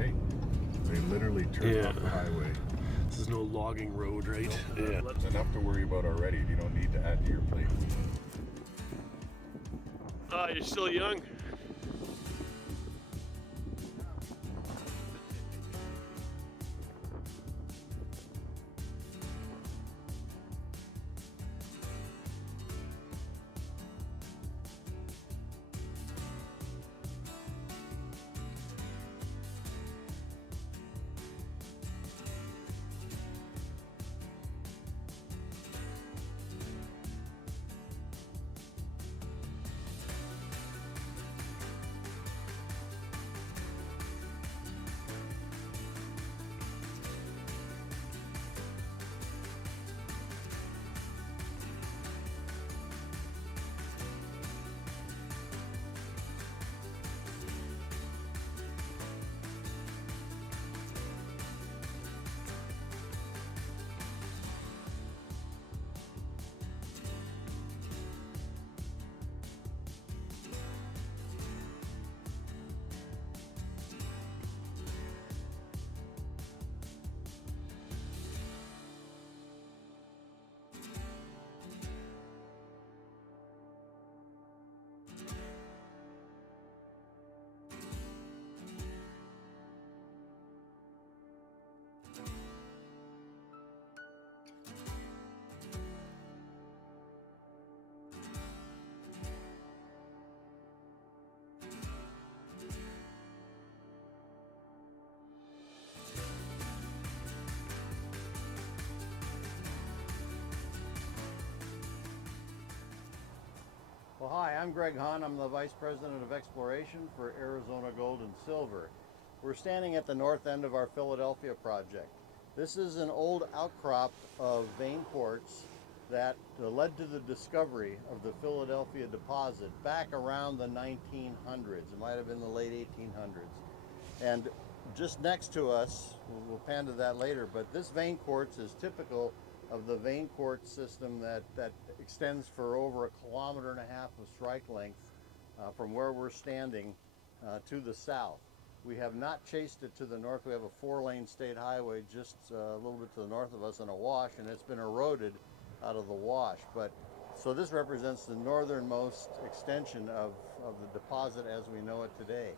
Hey, they literally turned off the highway. This is no logging road, right? Nope. Yeah. Enough to worry about already. You don't need to add to your plate. You're still young. Well, hi, I'm Greg Hahn. I'm the Vice President of Exploration for Arizona Gold and Silver. We're standing at the north end of our Philadelphia project. This is an old outcrop of vein quartz that led to the discovery of the Philadelphia deposit back around the 1900s. It might have been the late 1800s. And just next to us, we'll pan to that later, but this vein quartz is typical of the vein quartz system that extends for over 1.5 kilometers of strike length from where we're standing to the south. We have not chased it to the north. We have a 4-lane state highway just a little bit to the north of us in a wash, and it's been eroded out of the wash. So this represents the northernmost extension of the deposit as we know it today.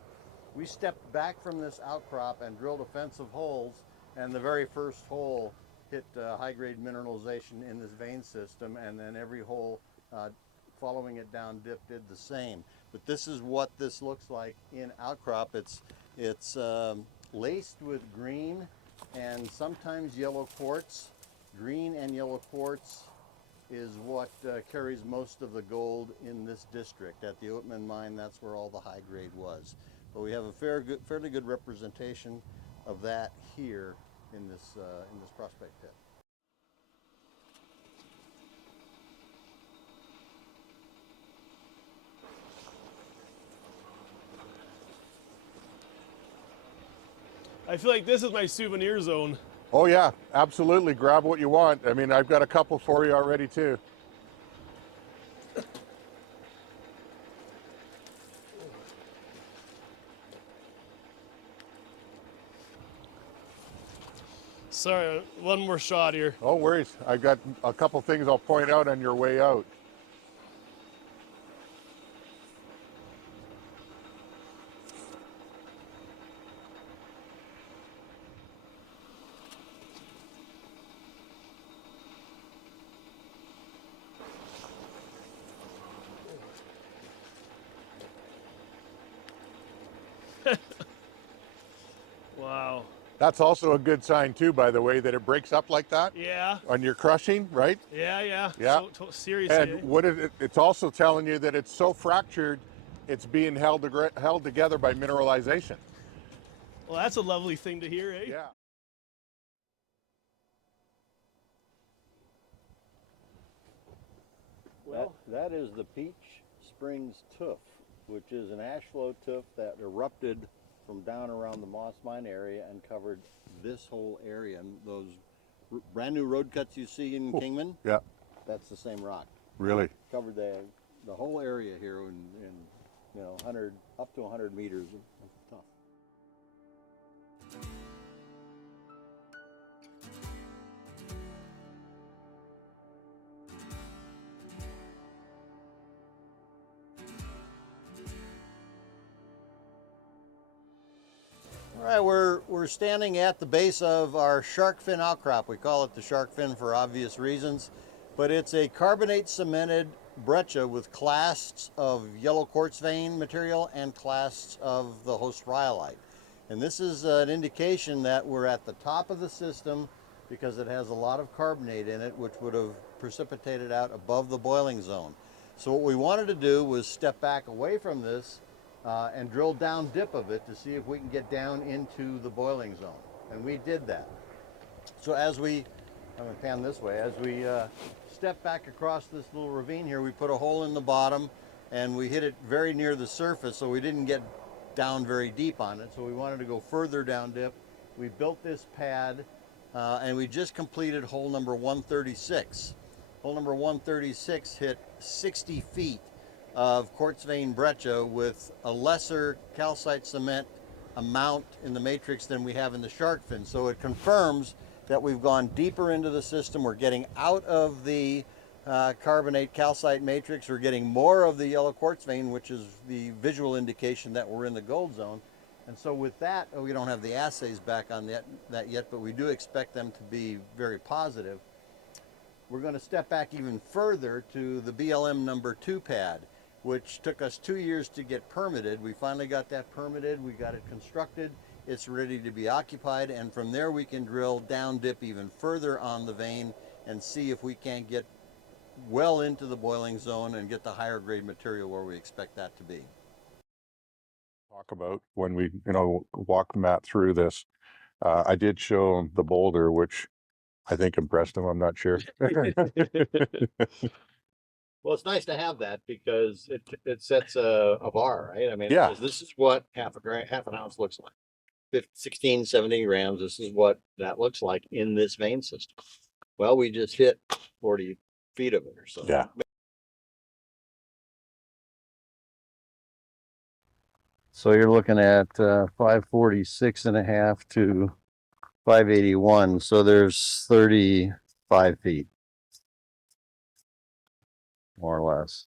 We stepped back from this outcrop and drilled offensive holes, and the very first hole hit high-grade mineralization in this vein system, and then every hole following it down dip did the same. But this is what this looks like in outcrop. It's laced with green and sometimes yellow quartz. Green and yellow quartz is what carries most of the gold in this district. At the Oatman mine, that's where all the high grade was. But we have a fairly good representation of that here in this prospect pit. I feel like this is my souvenir zone. Oh yeah, absolutely. Grab what you want. I mean, I've got a couple for you already too. Sorry, one more shot here. No worries. I got a couple things I'll point out on your way out. Wow. That's also a good sign too, by the way, that it breaks up like that. Yeah. On your crushing, right? Yeah. Yeah. So seriously. And what is it? It's also telling you that it's so fractured, it's being held together by mineralization. Well, that's a lovely thing to hear, eh? Yeah. Well, that is the Peach Springs tuff, which is an ash flow tuff that erupted from down around the Moss Mine area and covered this whole area. And those brand new road cuts you see in Kingman, Yeah. that's the same rock. Really? Covered the whole area here in 100 up to 100 meters of tuff. All right, we're standing at the base of our shark fin outcrop. We call it the shark fin for obvious reasons, but it's a carbonate cemented breccia with clasts of yellow quartz vein material and clasts of the host rhyolite. And this is an indication that we're at the top of the system because it has a lot of carbonate in it, which would have precipitated out above the boiling zone. So what we wanted to do was step back away from this and drill down dip of it to see if we can get down into the boiling zone. And we did that. So as I'm going to pan this way, as we step back across this little ravine here, we put a hole in the bottom and we hit it very near the surface, so we didn't get down very deep on it. So we wanted to go further down dip. We built this pad and we just completed hole number 136. Hole number 136 hit 60 feet of quartz vein breccia with a lesser calcite cement amount in the matrix than we have in the shark fin. So it confirms that we've gone deeper into the system. We're getting out of the carbonate calcite matrix. We're getting more of the yellow quartz vein, which is the visual indication that we're in the gold zone. And so with that, we don't have the assays back on that yet, but we do expect them to be very positive. We're going to step back even further to the BLM number 2 pad, which took us 2 years to get permitted. We finally got that permitted, we got it constructed, it's ready to be occupied, and from there we can drill down dip even further on the vein and see if we can't get well into the boiling zone and get the higher grade material where we expect that to be. Talk about when we, walk Matt through this. I did show him the boulder, which I think impressed him. I'm not sure. Well, it's nice to have that because it sets a bar, right? I mean, Yeah. this is what half an ounce looks like. 16, 17 grams. This is what that looks like in this vein system. Well, we just hit 40 feet of it or so. Yeah. So you're looking at 546 and a half to 581. So there's 35 feet, more or less.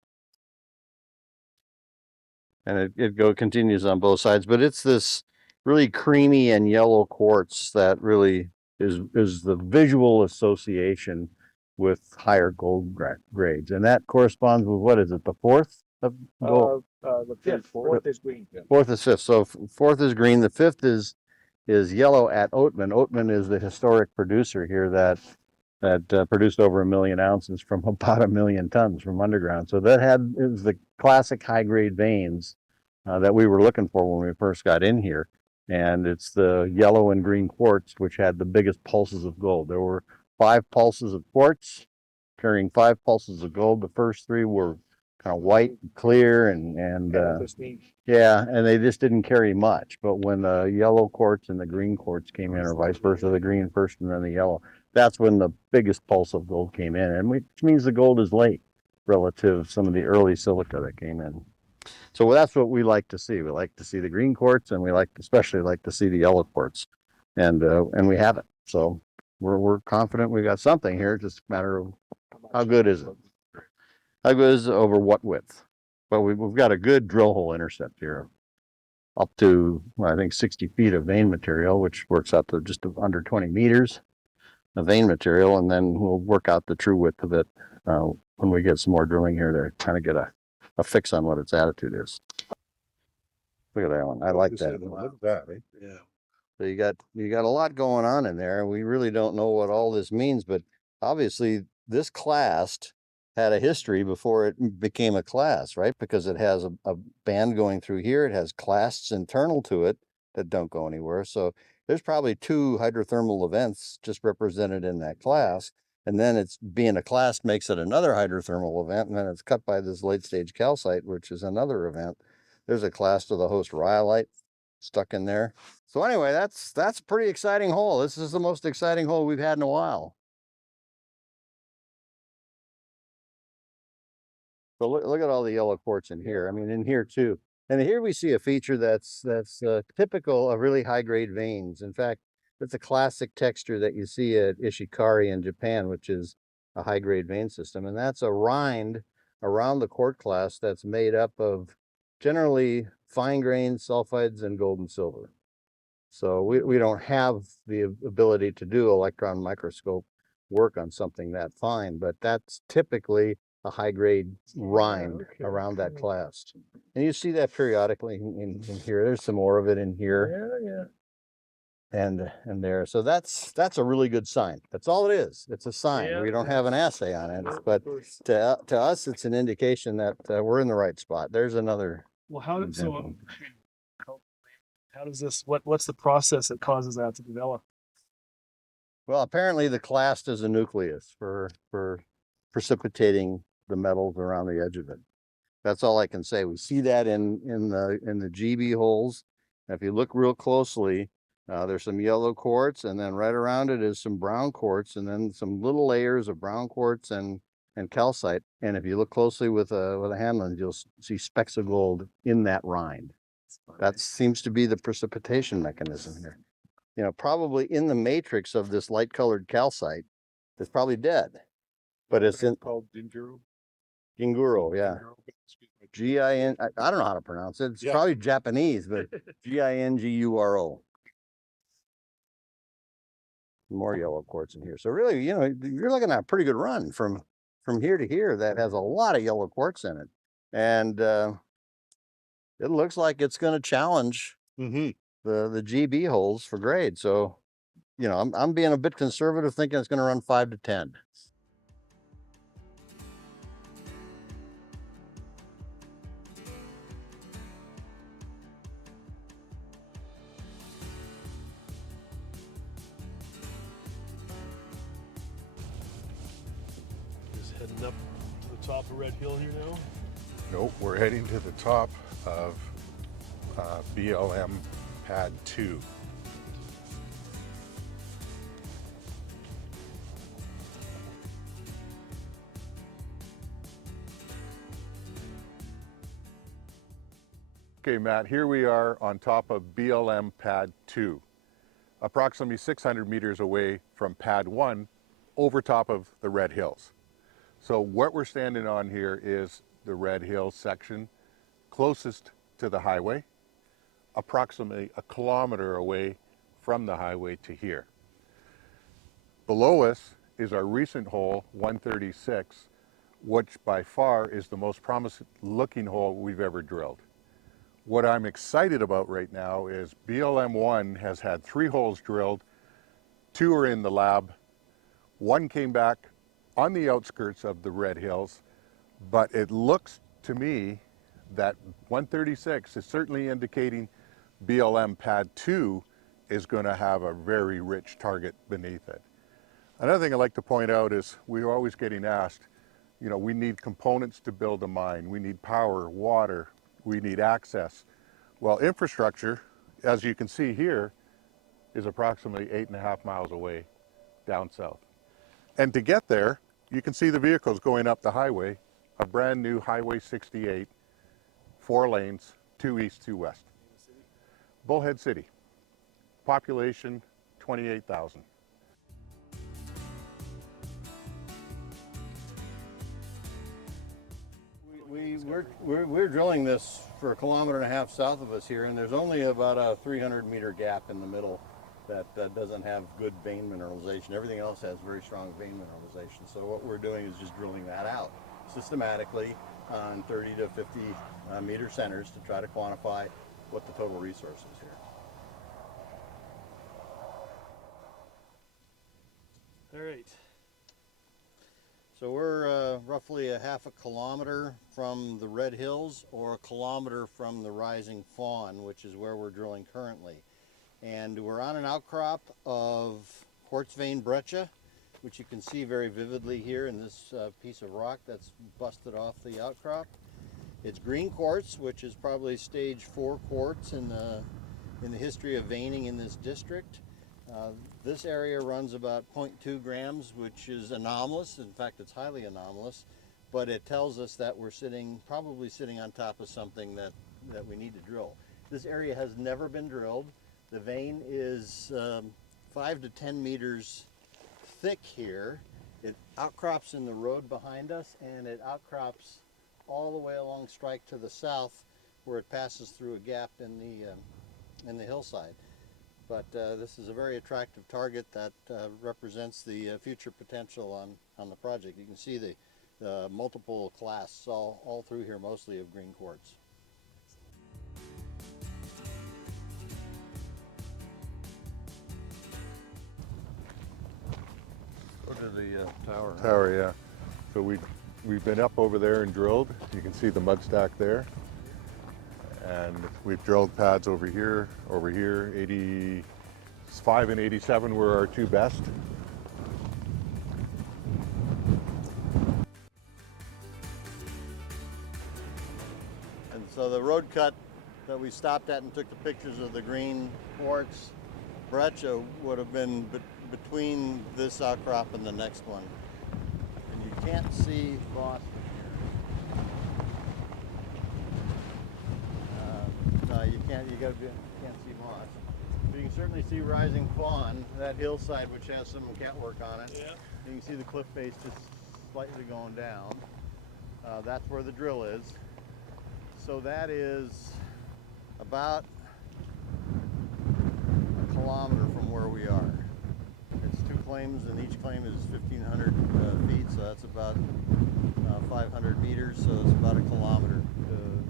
And it continues on both sides, but it's this really creamy and yellow quartz that really is the visual association with higher gold grades. And that corresponds with, what is it, the fourth of gold? The fifth. Fourth is green. Fourth is fifth. So fourth is green. The fifth is yellow at Oatman. Oatman is the historic producer here that produced over 1 million ounces from about 1 million tons from underground. So it was the classic high grade veins that we were looking for when we first got in here. And it's the yellow and green quartz which had the biggest pulses of gold. There were 5 pulses of quartz carrying 5 pulses of gold. The first 3 were kind of white and clear and yeah, and they just didn't carry much. But when the yellow quartz and the green quartz came in, or vice versa, the green first and then the yellow, that's when the biggest pulse of gold came in, and which means the gold is late relative to some of the early silica that came in. So that's what we like to see. We like to see the green quartz, and we especially like to see the yellow quartz, and we have it. So we're confident we got something here. Just a matter of how good is it. How good is it over what width? Well, we've got a good drill hole intercept here, up to, I think, 60 feet of vein material, which works out to just under 20 meters of vein material, and then we'll work out the true width of it when we get some more drilling here to kind of get a fix on what its attitude is. Look at that one. I like that. Look at that, eh? Yeah. So you got a lot going on in there, and we really don't know what all this means, but obviously this clast had a history before it became a clast, right? Because it has a band going through here. It has clasts internal to it that don't go anywhere. So there's probably 2 hydrothermal events just represented in that clast. And then it's being a clast makes it another hydrothermal event. And then it's cut by this late stage calcite, which is another event. There's a clast of the host rhyolite stuck in there. So anyway, that's a pretty exciting hole. This is the most exciting hole we've had in a while. So look at all the yellow quartz in here. I mean, in here too. And here we see a feature that's typical of really high grade veins. In fact, it's a classic texture that you see at Ishikari in Japan, which is a high grade vein system. And that's a rind around the quartz class that's made up of generally fine grained sulfides and gold and silver. So we don't have the ability to do electron microscope work on something that fine, but that's typically a high grade rind okay, around that cool. clast. And you see that periodically in here. There's some more of it in here. Yeah, yeah. And there. So that's a really good sign. That's all it is. It's a sign. Yeah, We don't yeah. have an assay on it, Yeah, of but course. to us, it's an indication that we're in the right spot. There's another Well, how so? example. How does this? What's the process that causes that to develop? Well, apparently the clast is a nucleus for precipitating the metals around the edge of it. That's all I can say. We see that in the GB holes. And if you look real closely, there's some yellow quartz, and then right around it is some brown quartz, and then some little layers of brown quartz and calcite. And if you look closely with a hand lens, you'll see specks of gold in that rind. That seems to be the precipitation mechanism here. You know, probably in the matrix of this light colored calcite, it's probably dead, but it's in called Ginguru. Ginguro, yeah. G-I-N, I don't know how to pronounce it. It's probably Japanese, but Ginguro. More yellow quartz in here. So really, you know, you're looking at a pretty good run from here to here that has a lot of yellow quartz in it. And it looks like it's going to challenge the GB holes for grade. So, you know, I'm being a bit conservative, thinking it's going to run 5 to 10. Just heading up to the top of Red Hill here now. Nope, we're heading to the top of BLM pad 2. Okay, Matt, here we are on top of BLM pad 2, approximately 600 meters away from pad 1, over top of the Red Hills. So what we're standing on here is the Red Hills section closest to the highway, approximately a kilometer away from the highway to here. Below us is our recent hole, 136, which by far is the most promising looking hole we've ever drilled. What I'm excited about right now is BLM1 has had 3 holes drilled, 2 are in the lab, 1 came back on the outskirts of the Red Hills, but it looks to me that 136 is certainly indicating BLM pad 2 is going to have a very rich target beneath it. Another thing I'd like to point out is we're always getting asked, you know, we need components to build a mine, we need power, water, we need access. Well, infrastructure, as you can see here, is approximately 8.5 miles away down south. And to get there, you can see the vehicles going up the highway, a brand new Highway 68, 4 lanes, 2 east, 2 west. Bullhead City, population 28,000. We're drilling this for 1.5 kilometers south of us here, and there's only about a 300-meter gap in the middle that doesn't have good vein mineralization. Everything else has very strong vein mineralization. So what we're doing is just drilling that out systematically on 30 to 50 meter centers to try to quantify what the total resource is here. All right. So we're roughly a 0.5 kilometer from the Red Hills, or 1 kilometer from the Rising Fawn, which is where we're drilling currently. And we're on an outcrop of quartz vein breccia, which you can see very vividly here in this piece of rock that's busted off the outcrop. It's green quartz, which is probably stage 4 quartz in the history of veining in this district. This area runs about 0.2 grams, which is anomalous. In fact, it's highly anomalous, but it tells us that we're probably sitting on top of something that we need to drill. This area has never been drilled. The vein is 5 to 10 meters thick here. It outcrops in the road behind us, and it outcrops all the way along strike to the south, where it passes through a gap in the hillside. But this is a very attractive target that represents the future potential on the project. You can see the multiple clasts all through here, mostly of green quartz. Go to the tower. Tower, yeah. So we've been up over there and drilled. You can see the mud stack there. And we've drilled pads over here, 85 and 87 were our two best. And so the road cut that we stopped at and took the pictures of the green quartz breccia would have been between this outcrop and the next one. And you can't see Boston here. No, you can't see moss. But you can certainly see rising fawn, that hillside which has some catwork on it. Yeah. You can see the cliff face just slightly going down. That's where the drill is. So that is about a kilometer from where we are. It's two claims, and each claim is 1,500 feet, so that's about 500 meters, so it's about a kilometer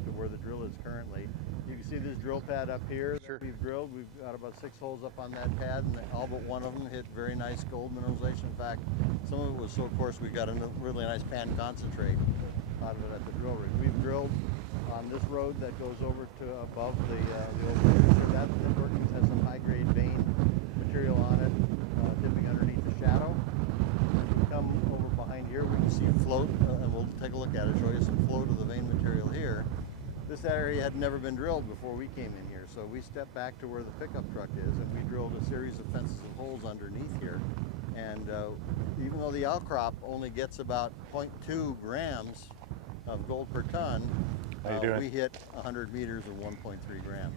to where the drill is currently. You can see this drill pad up here that we've drilled. We've got about 6 holes up on that pad, and all but one of them hit very nice gold mineralization. In fact, some of it was so coarse we got a really nice pan concentrate out of it at the drill rig. We've drilled on this road that goes over to above the old rig. That workings has some high-grade vein material on it, dipping underneath the shadow. When we come over behind here, we can see float, and we'll take a look at it, show you some float of the vein material here. This area had never been drilled before we came in here, so we stepped back to where the pickup truck is, and we drilled a series of fences of holes underneath here. And even though the outcrop only gets about 0.2 grams of gold per ton, we hit 100 meters of 1.3 grams.